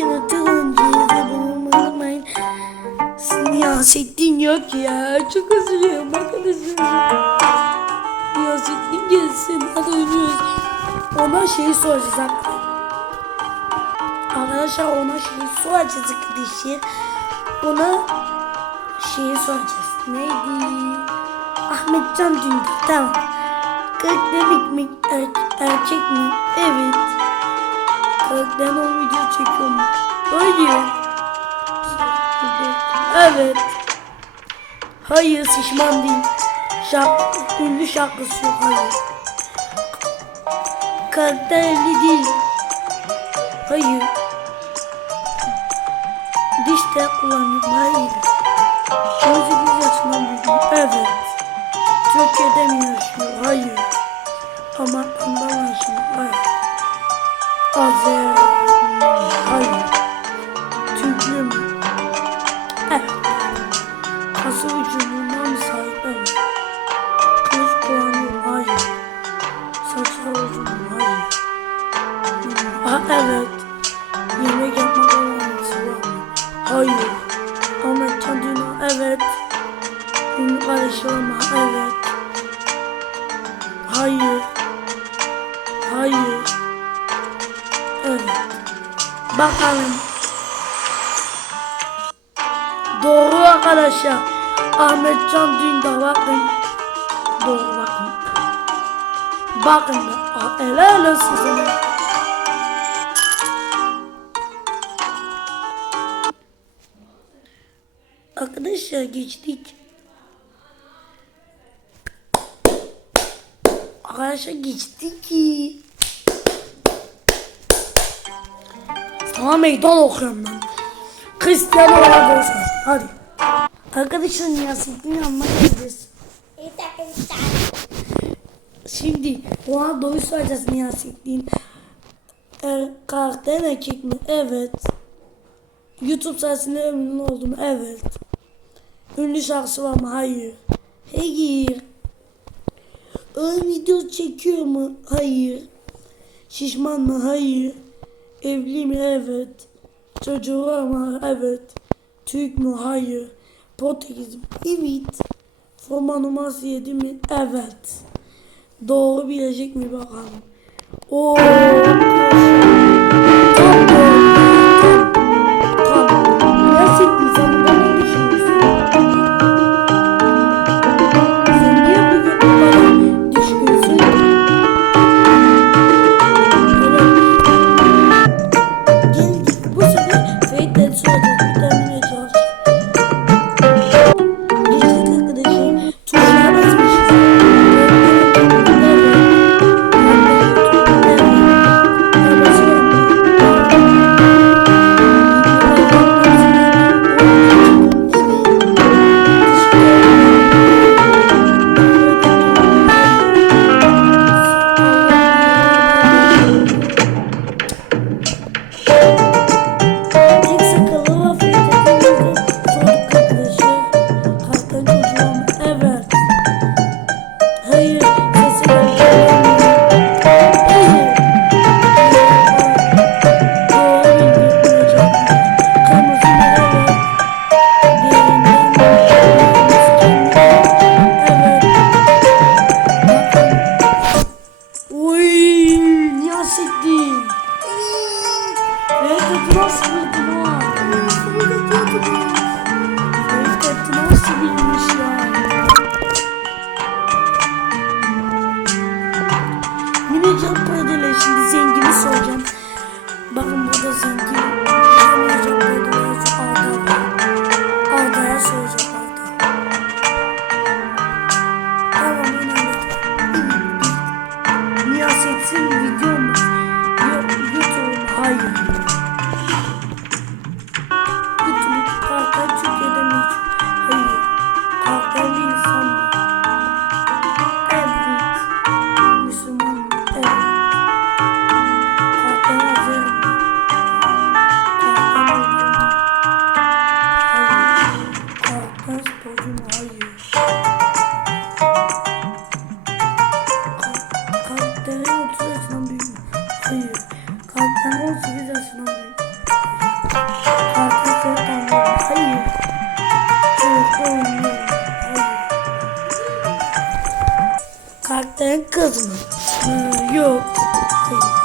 kere turuncuyu unutmayın. Niyasettin yok ya. Çok üzülüyorum arkadaşlar. Niyasettin gelsin. Hadi ölüyoruz. Ona şeyi soracağız arkadaşlar. Ona şeyi soracağız arkadaşlar. Ona şeyi soracağız. Neydi? Ahmetcan Dündar. Tamam. Kırk demek mi? Er, erkek mi? Evet. Kırktan o video çekiyor mu? Hayır. Evet. Hayır şişman değil. Şark, ünlü şarkısı yok. Hayır. Karakterli değil. Hayır. Diş tel kullanıyor. Hayır. 18 yaşından büyük. Evet. Türkiye'de mi yaşıyor? Hayır. Ama ondan yaşıyor. Hayır. Azer. Evet. Kası vücuduna sahip? Evet. Kılıç kullanıyor. Hayır. Saçlar uzun. Hayır. Ha evet. Yemek yapmak öğrenmesi var mı? Hayır. Ahmet Can Dündar. Evet. Ünlü karıştırma. Evet. Hayır. Hayır. Evet. Bakalım. Doğru arkadaşlar. Ahmet Can Dündar bakın. Doğru bakın. Bakın Helal olsun sana. Arkadaşlar geçtik. Arkadaşlar geçtik ki. Sana meydan okuyorum ben. Cristiano Ronaldo. Hadi. Arkadaşlar Niyasettin yanına gideceğiz. Şimdi Ronaldo'yu soracağız Niyasettin. Er, karakter erkek mi? Evet. YouTube sayesinde ünlü oldum. Evet. Ünlü şarkısı var mı? Hayır. Hayır. Ön video çekiyor mu? Hayır. Şişman mı? Hayır. Evli mi? Evet. Çocuğu mı? Evet. Türk mü? Hayır. Portekiz mi? Evet. Forma numarası 7 mi? Evet. Doğru bilecek mi bakalım. Oo. Can paydoyla şimdi zengini soracağım. Bakın burada zengin. 8 yaşındayım. Farklı çoktan Hayır. Hayır. Hayır. Kalktığın kız mı? Ee, yok. Hayır.